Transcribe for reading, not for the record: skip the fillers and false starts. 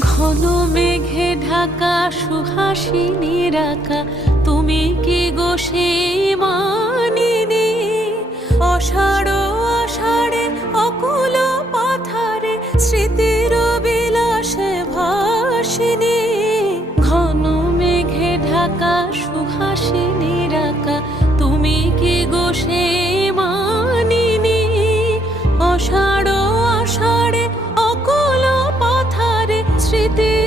ঘন মেঘে ঢাকা সুহাসিনীর আঁকা, তুমি কি গো সেই মানিনী? অষাঢ় আষাঢ়ে অকুল পাথারে স্মৃতির বিলাসে ভাসিনী। ঘন মেঘে ঢাকা সুহাসিনীর আঁকা, তুমি কি গো সেই মানিনী? অষাঢ় আষাঢ়ে অকুল পাথারে স্মৃতি